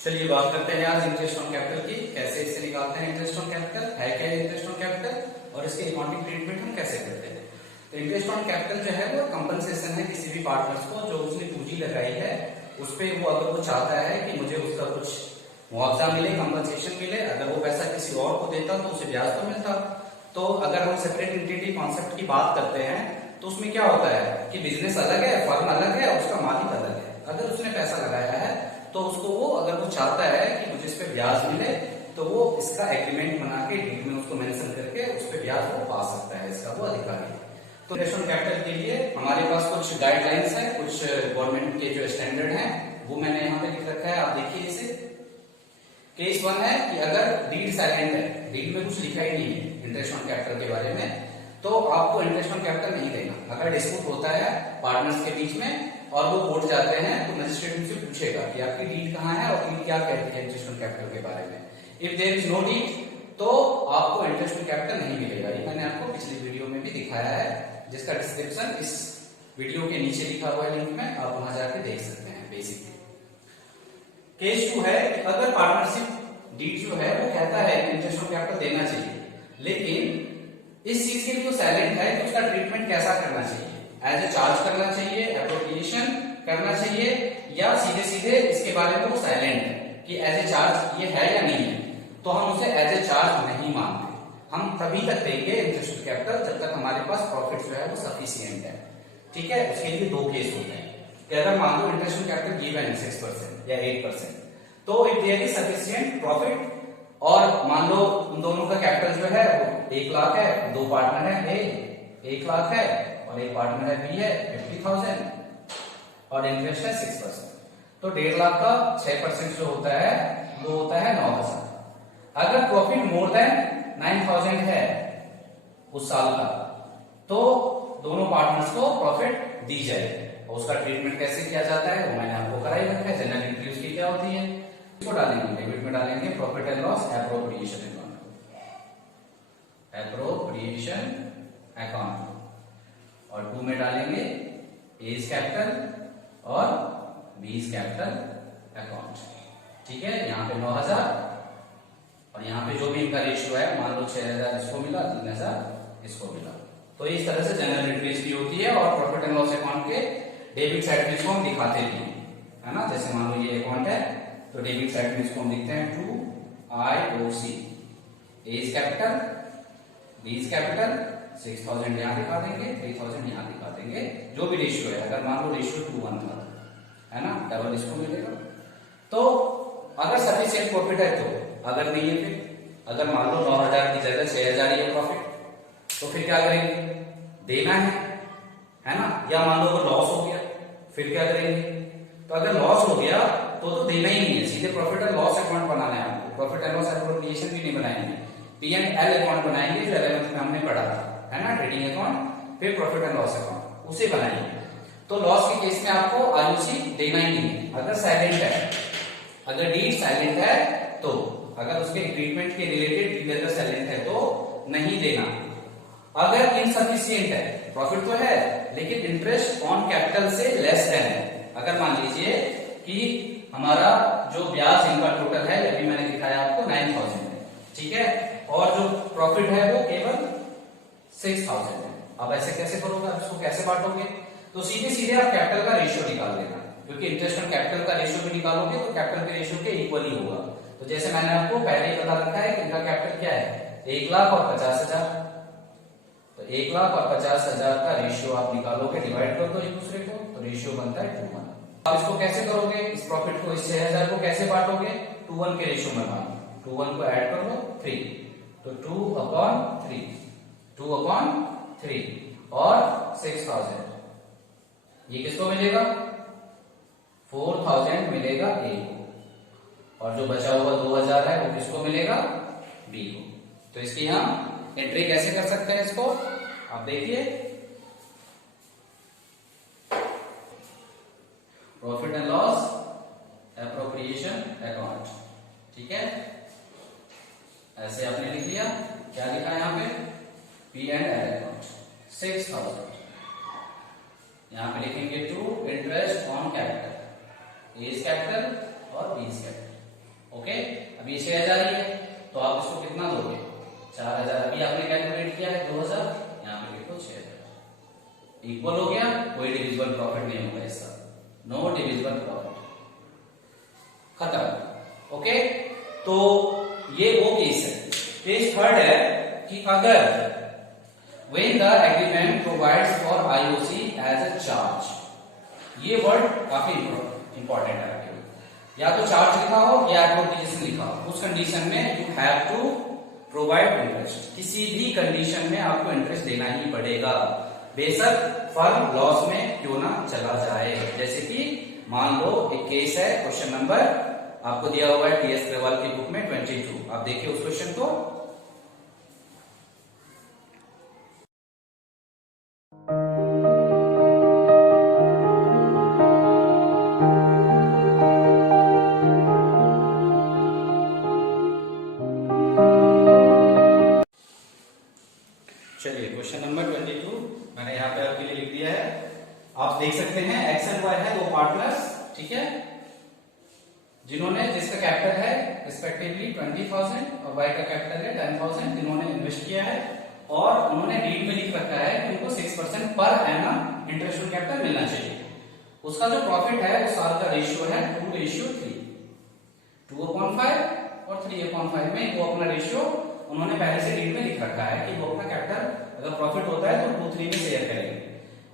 चलिए बात करते हैं आज इंटरेस्ट ऑन कैपिटल की। कैसे इससे निकालते हैं इंटरेस्ट ऑन कैपिटल, है क्या इंटरेस्ट ऑन कैपिटल और इसके अकाउंटिंग ट्रीटमेंट हम कैसे करते हैं। तो इंटरेस्ट ऑन कैपिटल जो है वो कंपनसेशन है किसी भी पार्टनर्स को जो उसने पूंजी लगाई है उस पर वो अगर वो चाहता है कि मुझे उसका कुछ मुआवजा मिले, कंपनसेशन मिले, अगर वो पैसा किसी और को देता तो उसे ब्याज तो मिलता। तो अगर हम सेपरेट एंटिटी कॉन्सेप्ट की बात करते हैं तो उसमें क्या होता है कि बिजनेस अलग है, फर्म अलग है, उसका मालिक अलग है। अगर उसने पैसा लगाया है तो उसको वो अगर वो चाहता है कि मुझे इस पे ब्याज मिले तो वो इसका एग्रीमेंट बना के डील में उसको मेंशन करके उस पे ब्याज वो पा सकता है, इसका वो अधिकार है। तो इंटरेस्ट ऑन कैपिटल के लिए हमारे पास कुछ गाइडलाइंस है, कुछ गवर्नमेंट के जो स्टैंडर्ड है वो मैंने यहाँ पे लिख रखा है, आप देखिए इसे। केस 1 है कि अगर डीड साइलेंट है, डीड में कुछ लिखा ही नहीं है इंटरेस्ट ऑन कैपिटल के बारे में, तो आपको इंटरेस्ट ऑन कैपिटल नहीं देना। अगर डिस्प्यूट होता है पार्टनर्स के बीच में और वो कोर्ट जाते हैं तो मजिस्ट्रेट उनसे पूछेगा कि आपकी डीड कहाँ है और डीड क्या कहती है इंटरेस्ट ऑन कैपिटल के बारे में। If there is no deed तो आपको इंटरेस्ट ऑन कैपिटल नहीं मिलेगा। ये मैंने आपको पिछली वीडियो में भी दिखाया है, जिसका डिस्क्रिप्शन इस वीडियो के नीचे लिखा हुआ है लिंक में, आप वहां जाके देख सकते हैं। बेसिक केस 2 है कि अगर पार्टनरशिप डीड जो है वो कहता है कि इंटरेस्ट ऑन कैपिटल देना चाहिए, लेकिन इस चीज के लिए वो साइलेंट है कि उसका ट्रीटमेंट कैसा करना चाहिए, एज ए चार्ज करना चाहिए, एप्रोप्रिएशन करना चाहिए, या सीधे सीधे इसके बारे में वो साइलेंट है कि एज ए चार्ज ये है या नहीं है, तो हम उसे एज ए चार्ज नहीं मानते। हम तभी तक देंगे इंटरेस्ट ऑन कैपिटल जब तक हमारे पास प्रॉफिट जो है वो सफिशिएंट है। ठीक है, उसके लिए दो केस होते हैं कि अगर मान लो इंटरेस्ट ऑन कैपिटल गिवन है 6% या 8%, तो if there is sufficient profit और मान लो उन दोनों का कैपिटल जो है वो 1 लाख है, दो पार्टनर है, ए 1 लाख है और एक पार्टनर है बी है 50,000 और इंटरेस्ट है 6%, तो 1.5 लाख का 6% जो होता है वो होता है 9,000। अगर प्रॉफिट मोर देन 9,000 है उस साल का तो दोनों पार्टनर्स को प्रॉफिट दी जाएगी। और उसका ट्रीटमेंट कैसे किया जाता है वो मैंने आपको कराई रखा है। जनरल एंट्री उसकी क्या होती है, इसको डालेंगे डेबिट में, डालेंगे profit and loss appropriation account, appropriation account, और 2 में डालेंगे एज कैपिटल और बीज कैपिटल अकाउंट। ठीक है, यहाँ पे 9,000 और यहाँ पे जो भी इनका रेशियो है, मान लो 6,000 इसको मिला, 3,000 इसको मिला, तो इस तरह से जनरल एंट्री की होती है। और प्रॉफिट एंड लॉस अकाउंट के डेबिट साइड में इसको हम दिखाते भी है ना, जैसे मान लो ये अकाउंट है तो डेबिट साइड में इसको हम लिखते हैं 2IOC, एज कैपिटल, बीज कैपिटल, 6,000 यहाँ दिखा देंगे, 3,000 यहाँ दिखा देंगे, जो भी रेशियो है। अगर मान लो रेशियो 2:1 था है ना, डबल इसको मिलेगा। तो अगर सफिशिएंट प्रॉफिट है तो, अगर नहीं है फिर, अगर मान लो 9,000 की जगह 6,000 ये प्रॉफिट, तो फिर क्या करेंगे, देना है ना, या मान लो लॉस हो गया फिर क्या करेंगे। तो अगर लॉस हो गया तो देना ही नहीं है, सीधे प्रॉफिट एंड लॉस अकाउंट बनाना है आपको। प्रॉफिट एंड लॉस एप्रोप्रिएशन भी नहीं बनाएंगे, P&L अकाउंट बनाएंगे जो 11th में हमने पढ़ा था है ना, ट्रेडिंग अकाउंट, फिर प्रॉफिट एंड लॉस अकाउंट, उसे बनाएंगे। तो लॉस के केस में आपको IOC देना ही नहीं है। अगर साइलेंट है, अगर डीड साइलेंट है तो, अगर उसके ट्रीटमेंट के रिलेटेड डीड अगर साइलेंट है तो नहीं देना। अगर इनसफिशिएंट है, प्रॉफिट तो है लेकिन इंटरेस्ट ऑन कैपिटल से लेस देन है, अगर मान लीजिए कि हमारा जो ब्याज इनका टोटल है, अभी मैंने दिखाया आपको 9,000 है, ठीक है, और जो प्रॉफिट है वो केवल 6,000 है। अब ऐसे कैसे करोगे, आप इसको कैसे बांटोगे, तो सीधे सीधे आप कैपिटल का रेशियो निकाल देना, क्योंकि इंटरेस्ट ऑन कैपिटल का रेशियो भी निकालोगे तो कैपिटल के रेशियो के इक्वल ही होगा। तो जैसे मैंने आपको पहले ही बता रखा है कि इनका कैपिटल क्या है, 1 लाख और 50,000, तो 1 लाख और 50,000 का रेशियो आप निकालोगे, डिवाइड कर दो एक दूसरे को, तो रेशियो बनता है 2:1। अब इसको कैसे करोगे, इस प्रॉफिट को, इस 6,000 को कैसे बांटोगे, 2:1 के रेशियो में बांटो, 2:1 को ऐड कर लो 3, तो 2/3, 2/3 और 6,000, ये किसको मिलेगा, 4,000 मिलेगा ए को, और जो बचा हुआ 2,000 है वो किसको मिलेगा, बी को। तो इसकी हम एंट्री कैसे कर सकते हैं, इसको आप देखिए, profit and loss appropriation account. ठीक है, ऐसे आपने लिख लिया, क्या लिखा है यहाँ पे, P&L अकाउंट 6,000, यहां पे लिखेंगे to interest on capital, A's capital और बीज कैपिटल। ओके, अब ये 6000 ही है तो आप इसको कितना दोगे, 4000 अभी आपने कैलकुलेट किया है, 2000 यहाँ पे लिखो 6000, इक्वल हो गया, कोई डिविजिबल प्रॉफिट नहीं होगा इसका, नो डिविजिबल प्रॉफिट, खत्म। ओके, तो ये वो केस है। केस थर्ड है कि अगर when the agreement provides for IOC as a charge, ये वर्ड काफी इंपॉर्टेंट है आपके लिए, या तो चार्ज लिखा हो या एप्रोप्रिएशन लिखा हो, उस कंडीशन में you have to provide interest, किसी भी कंडीशन में आपको इंटरेस्ट देना ही पड़ेगा, बेशक फर्म लॉस में क्यों ना चला जाए। जैसे कि मान लो एक केस है, क्वेश्चन नंबर आपको दिया हुआ है टीएस अग्रवाल की बुक में 22, आप देखिए उस क्वेश्चन को। चलिए क्वेश्चन नंबर 22 मैंने यहाँ पे आपके लिए लिख दिया है, आप देख सकते हैं एक्स एंड वाई है, दो पार्टनर्स, ठीक है, जिन्होंने, जिसका कैपिटल है रिस्पेक्टिवली 20,000 और वाई का कैपिटल है 10,000, जिन्होंने इन्वेस्ट किया है और उन्होंने डीड में लिख रखा है कि उनको 6% per annum interest on capital मिलना चाहिए। उसका जो प्रॉफिट है उस साल का रेशियो है 2:3, 2/5 और 3/5 में वो अपना रेशियो उन्होंने पहले से डीड में लिख रखा है कि वो अपना कैपिटल अगर प्रॉफिट होता है तो 2/3 में शेयर करेंगे।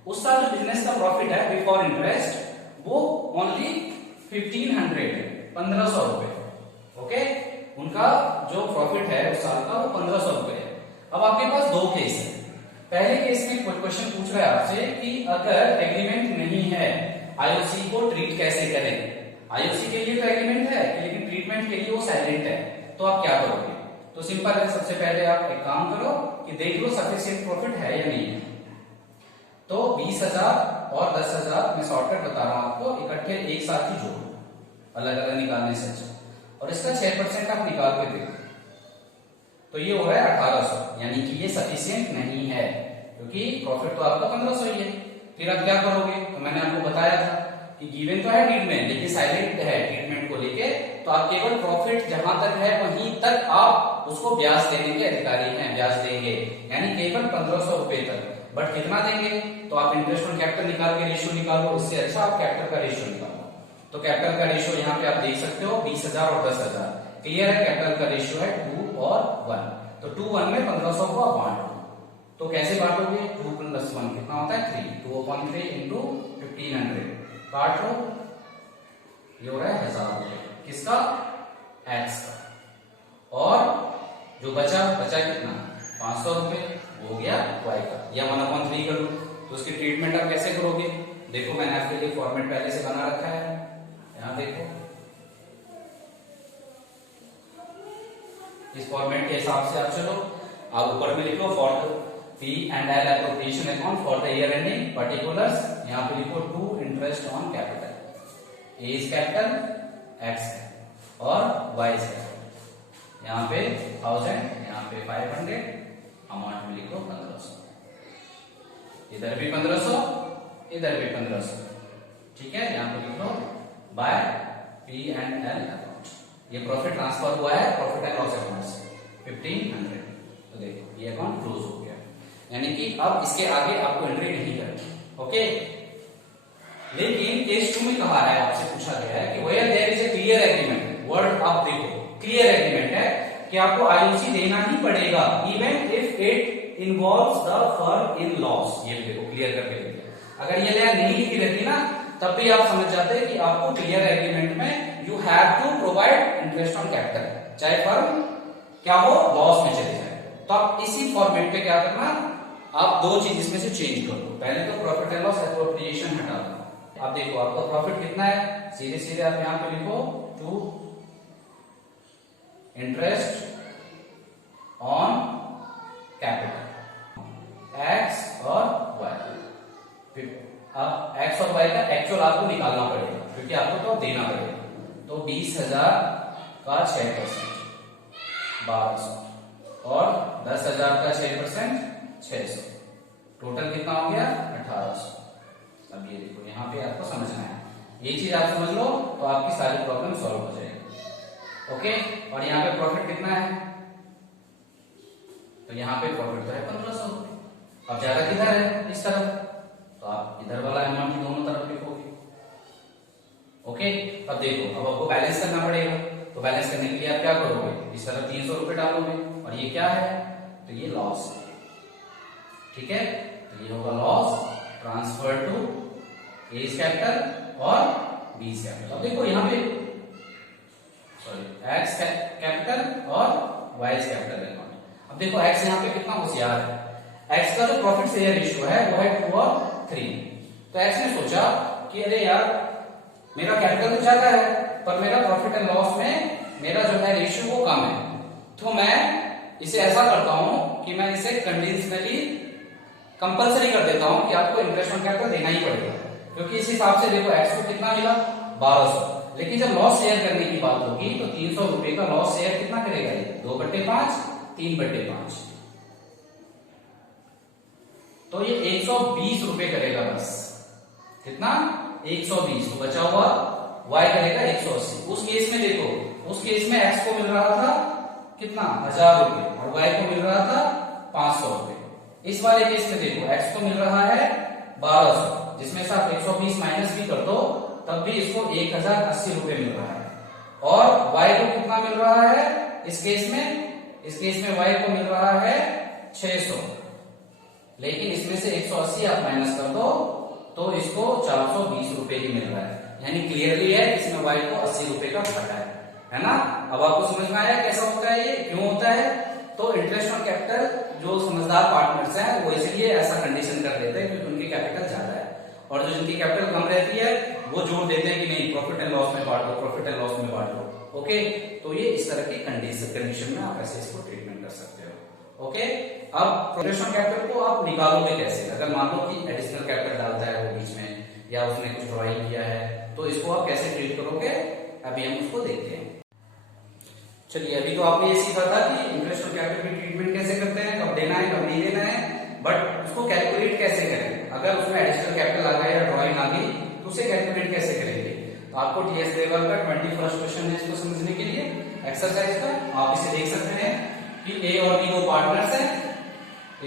उस साल जो बिजनेस का प्रॉफिट है बिफोर इंटरेस्ट वो ओनली 1500 है, 1500 रुपए। ओके, उनका जो प्रॉफिट है उस साल का वो 1500 रुपए है। अब आपके पास दो केस है, पहले केस में क्वेश्चन पूछ रहा है आपसे कि अगर एग्रीमेंट नहीं है आईओसी को ट्रीट कैसे करें। आईओसी के लिए तो एग्रीमेंट है लेकिन ट्रीटमेंट के लिए वो साइलेंट है, तो आप क्या करोगे। तो सिंपल है, सबसे पहले आप एक काम करो कि देख लो सफिशिएंट प्रॉफिट है या नहीं है। तो 20,000 और 10,000 मैं शॉर्टकट बता रहा हूं आपको, इकट्ठे एक साथ ही जोड़ो, अलग अलग निकालने से अच्छा, और इसका 6% आप निकाल के देखो तो ये हो रहा है 1800, यानी कि ये सफिशिएंट नहीं है क्योंकि प्रॉफिट तो आपका 1500 ही है। फिर आप क्या करोगे, तो मैंने आपको बताया था कि गिवन तो है डीड में लेकिन साइलेंट है ट्रीटमेंट को लेके, तो आप केवल प्रॉफिट जहां तक है वहीं तक आप उसको ब्याज देने के अधिकारी हैं, ब्याज देंगे, यानी केवल 1500 रुपए तक। बट कितना देंगे, तो आप इंटरेस्ट ऑन कैपिटल निकाल के रेशियो निकालो, इससे अच्छा आप कैपिटल का रेशियो निकालो। तो कैपिटल का रेशियो यहाँ पे आप देख सकते हो 20,000 और 10,000, क्लियर है, कैपिटल का रेशियो है 2 और 1, तो 2:1 में 1500 को आप बांट दो। तो कैसे बांटोगे, 2 + 1 कितना होता है 3, 2/3 इंटू 1500 काट लो, ये हो रहा है 1000 रुपए, किसका, एक्स का, और जो बचा कितना 500 रुपए, वो हो गया वाई का, या 1/3 कर लो। तो उसकी ट्रीटमेंट आप कैसे करोगे, देखो मैंने आपके लिए फॉर्मेट पहले से बना रखा है, यहां देखो इस फॉर्मेट के हिसाब से आप चलो। आप ऊपर में लिखो for P&L appropriation account for the year ending particulars, यहाँ पे लिखो to interest on capital, A's capital, X है, और वाई इज कैपिटल, यहाँ पे 1000, यहाँ पे 500, अमाउंट में लिखो 1500, इधर भी 1500, इधर भी 1500, ठीक है, यहाँ पे लिखो बाय P&L अकाउंट, ये प्रॉफिट ट्रांसफर हुआ है प्रॉफिट एंड लॉस अकाउंट से 1500, तो देखो ये अकाउंट क्लोज हो गया, यानी कि अब इसके आगे आपको एंट्री नहीं करनी। ओके, लेकिन केस 2 में कहा है, आपसे पूछा गया है कि where there is a clear agreement, word आप देखो क्लियर एग्रीमेंट है कि आपको आईओसी देना ही पड़ेगा even if it involves the firm in loss, ये देखो क्लियर करके देखिए, अगर ये लाइन नहीं लिखी रहती ना तब भी आप समझ जाते कि आपको क्लियर एग्रीमेंट में you have to provide interest on capital, चाहे फर्म क्या हो लॉस में चले जाए। तो आप इसी फॉर्मेट पे क्या करना, आप दो चीज इसमें से चेंज कर दो, पहले तो प्रॉफिट एंड लॉस एप्रोप्रिएशन हटा दो। आप देखो आपका प्रॉफिट कितना है, सीधे सीधे आप यहां पे लिखो to interest on capital X और वाई, अब एक्स और वाई का एक्चुअल आपको निकालना पड़ेगा क्योंकि आपको तो देना पड़ेगा। तो 20,000 का 6% 1200 और 10,000 का 6% 600, टोटल कितना हो गया 1800। अब ये देखो यहाँ पे आपको समझना है, ये चीज आप समझ लो तो आपकी सारी प्रॉब्लम सॉल्व हो जाएगी। ओके, और यहाँ पे प्रॉफिट कितना है, तो यहाँ पे प्रॉफिट तो है 1500 रुपए। अब ज्यादा किधर है, इस तरफ, तो आप इधर वाला अमाउंट दोनों तरफ लिखोगे। ओके, अब देखो, अब आपको बैलेंस करना पड़ेगा, तो बैलेंस करने के लिए आप क्या करोगे, इस तरफ 300 रुपए डालोगे, और ये क्या है, तो ये लॉस है। ठीक है, तो ये होगा loss transfer to A's capital और बीज कैपिटल। अब देखो यहाँ पे एक्स कैपिटल और वाई कैपिटल अकाउंट। अब देखो एक्स यहाँ पे कितना होशियार है, एक्स का जो प्रॉफिट शेयर रेशियो है वो है 2 और 3। तो एक्स ने सोचा कि अरे यार मेरा कैपिटल तो ज्यादा है पर मेरा प्रॉफिट एंड लॉस में मेरा जो है रेशियो वो कम है, तो मैं इसे ऐसा करता हूं कि मैं इसे कंडीशनली कंपलसरी कर देता हूं कि आपको इंटरेस्ट ऑन कैपिटल देना ही पड़ेगा, क्योंकि इस हिसाब से देखो एक्स को कितना मिला 1200। लेकिन जब लॉस शेयर करने की बात होगी तो 300 रुपए का लॉस शेयर कितना करेगा, ये 2/5 3/5, तो ये 120 रुपए करेगा बस। कितना, 120, तो बचा हुआ y करेगा 180। उस केस में देखो, उस केस में x को मिल रहा था कितना 1000 रुपए और y को मिल रहा था 500 रुपए। इस वाले केस में देखो x को मिल रहा है 1200, जिसमें से आप 120 माइनस भी कर दो तब भी इसको 1080 रुपए मिल रहा है, और y को कितना मिल रहा है इस केस में, इस केस में y को मिल रहा है 600, लेकिन इसमें से 180 आप माइनस कर दो तो इसको 420 रुपए ही मिल रहा है, यानी क्लियरली है इसमें y को 80 रुपए का घाटा है ना। अब आपको समझ में आया कैसा होता है, ये क्यों होता है। तो इंटरेस्ट ऑन कैपिटल जो समझदार पार्टनर्स हैं वो इसलिए ऐसा कंडीशन कर देते हैं क्योंकि उनकी कैपिटल ज्यादा है, और जो जिनकी कैपिटल कम रहती है वो जोड़ देते हैं कि नहीं प्रॉफिट एंड लॉस में बांट लो, प्रॉफिट एंड लॉस में बांट लो। ओके, तो ये इस तरह की कंडीशन में आप ऐसे इसको ट्रीटमेंट कर सकते हो। ओके, अब इंटरेस्ट ऑन कैपिटल को आप निकालोगे कैसे, अगर मान लो कि एडिशनल कैपिटल डालता है वो बीच में या उसने कुछ ड्रॉइंग किया है, तो इसको आप कैसे ट्रीट करोगे, अभी हम उसको देखते हैं। चलिए, अभी तो आपने ये सीखा था कि इंटरेस्ट ऑन कैपिटल की ट्रीटमेंट कैसे करते हैं, कब देना है कब नहीं देना है, बट उसको कैलकुलेट कैसे करें, अगर उसमें एडिशनल कैपिटल आ गया या ड्रॉइंग आ गई तो उसे कैलकुलेट कैसे करेंगे। तो आपको टीएस लेवल का 21st क्वेश्चन है इसको समझने के लिए एक्सरसाइज का, आप इसे देख सकते हैं कि ए और बी दो पार्टनर्स हैं, ए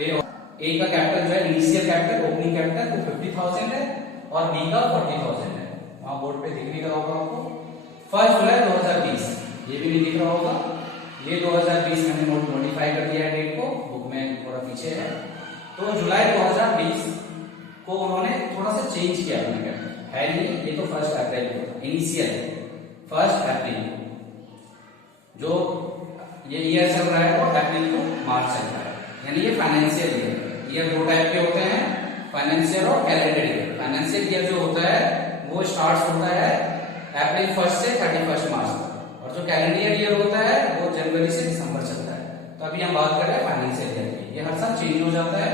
का कैपिटल जो है इनिशियल कैपिटल ओपनिंग कैपिटल वो 50,000 है और बी का 40,000 है, वहां बोर्ड पे दिख नहीं रहा होगा आपको। 1 जुलाई 2020, ये भी नहीं दिख रहा होगा, ये 2020 मैंने मॉडिफाई कर दिया है डेट को, बुक में थोड़ा पीछे है, तो जुलाई 2020 को उन्होंने थोड़ा सा चेंज किया अपना कैपिटल, है नहीं, ये तो 1 अप्रैल को था, इनिशियल 1 अप्रैल को, जो ये ईयर चल रहा है वो अप्रैल टू मार्च चल रहा है, यानी ये फाइनेंशियल ईयर दो टाइप के होते हैं, फाइनेंशियल और कैलेंडर ईयर। फाइनेंशियल ईयर जो होता है वो स्टार्ट होता है अप्रैल 1 से 31 मार्च तक, और जो कैलेंडर ईयर होता है वो जनवरी से दिसंबर चलता है। तो अभी हम बात कर रहे हैं फाइनेंशियल ईयर की, ये हर साल चेंज हो जाता है।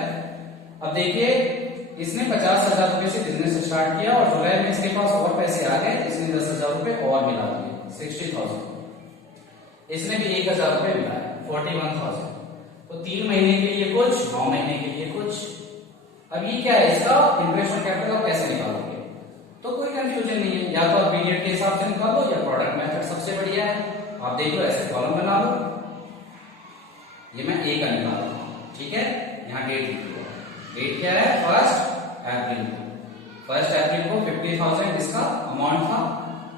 अब देखिए, इसने 50,000 रुपए से बिजनेस स्टार्ट किया और जुलाई में इसके पास और पैसे आ गए, इसने 10,000 रुपए और मिला दिए 60,000, इसने भी 1,000 रुपए मिला 41,000, तो 3 महीने के लिए कुछ, 9 महीने के लिए कुछ। अब ये क्या है, इसका इंटरेस्ट ऑन कैपिटल आप कैसे निकालोगे, तो कोई कंफ्यूजन नहीं है, या तो आप पीरियड के हिसाब से निकालो या प्रोडक्ट मेथड सबसे बढ़िया है। आप देखो ऐसे कॉलम बना लो, ये मैं ए का निकाल रहा हूं, ठीक है, यहाँ डेट लिख लो, डेट क्या है 1 अप्रैल को, 1 अप्रैल को 50,000 इसका अमाउंट था,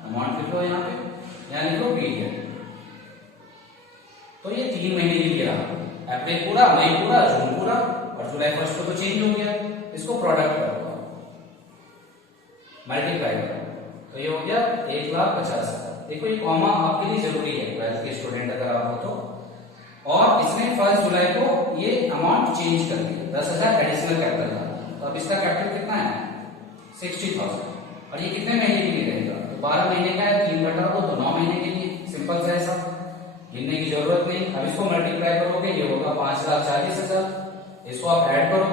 अमाउंट लिख लो यहाँ पे, यहाँ लिख लो पीरियड, तो ये 3 महीने के लिए रहा, अप्रैल पूरा, मई पूरा, जून पूरा, और जुलाई 1 को तो चेंज हो गया, इसको प्रोडक्ट करो मल्टीप्लाई करो, तो ये हो गया 1,50,000। देखो ये कॉमा आपके लिए जरूरी है 12th के स्टूडेंट अगर आप हो तो, और इसने 1 जुलाई को ये अमाउंट चेंज कर दिया, 10,000 एडिशनल कैपिटल था, तो अब इसका कैपिटल कितना है 60,000, और ये कितने महीने के लिए रहेगा, तो 12 महीने का है, 3 घटा दो तो 9 महीने के लिए, सिंपल सा है सब, गिनने की जरूरत नहीं। अब इसको मल्टीप्लाई करोगे, ये होगा 5,40,000, इसको आप ऐड करो,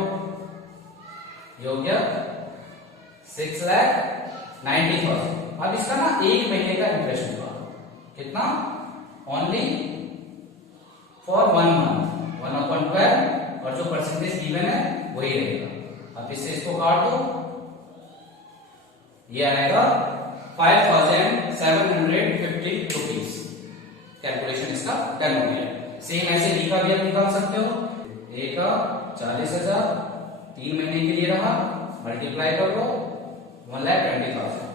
ये हो गया 6,90,000। अब इसका ना 1 महीने का इंटरेस्ट होगा, कितना, ओनली फॉर 1 मंथ, 1/12, और जो परसेंटेज गिवन है वही रहेगा। अब इससे इसको काट दो, ये आएगा 5,750 रुपीज, कैलकुलेशन इसका डन हो गया। सेम ऐसे बी का भी आप निकाल सकते हो। ए का 40,000 3 महीने के लिए रहा, मल्टीप्लाई कर लो 1,20,000,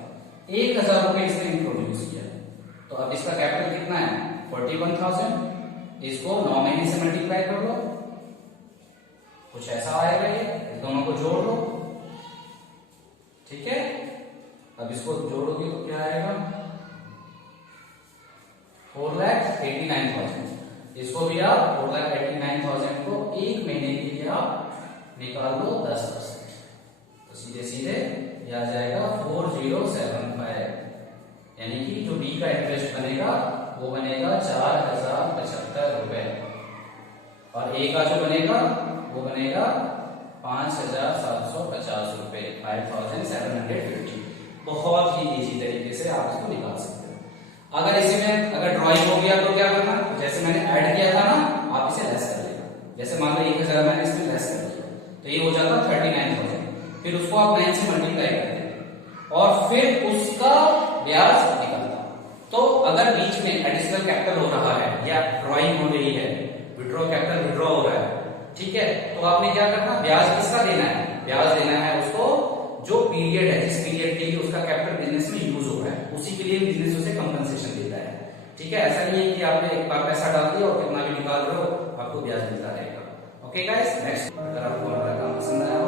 1,000 रुपए इसने इंट्रोड्यूस किया। तो अब इसका कैपिटल कितना है 41,000। इसको 9 महीने से मल्टीप्लाई कर लो, कुछ ऐसा आएगा, ये दोनों को जोड़ लो, ठीक है। अब इसको जोड़ोगे तो क्या आएगा 4,89,000। इसको भी आप 4,89,000 को एक महीने के लिए आप निकाल लो 10%, तो सीधे सीधे ये आ जाएगा 4075, यानी कि जो बी का इंटरेस्ट बनेगा वो बनेगा 4,075 रुपए, और ए का जो बनेगा वो बनेगा 5,750 रुपए, 5,750। बहुत ही इजी तरीके से आप इसको निकाल सकते हो। अगर इसी में अगर ड्राइंग हो गया तो क्या करना, जैसे मैंने ऐड किया था ना, आप इसे लेस कर लेना। जैसे मान लो 1,000 मैंने इसमें लेस कर दिया तो ये हो जाता 39,000, फिर उसको आप 9 से मल्टीप्लाई कर देंगे और फिर उसका ब्याज निकलता। तो अगर बीच में एडिशनल कैपिटल हो रहा है या ड्राइंग हो रही है, विड्रॉ कैपिटल विड्रॉ हो रहा है, ठीक है, तो आपने क्या करना, ब्याज किसका देना है, ब्याज देना है उसको जो पीरियड है, जिस पीरियड के लिए उसका कैपिटल बिजनेस में यूज हो रहा है, उसी के लिए बिजनेस उसे कंपनसेशन देता है, ठीक है। ऐसा नहीं है कि आपने एक बार पैसा डाल दिया और कितना भी निकाल रहे हो आपको ब्याज मिलता रहेगा। ओके गाइस, नेक्स्ट, अगर आपको हमारा काम पसंद आया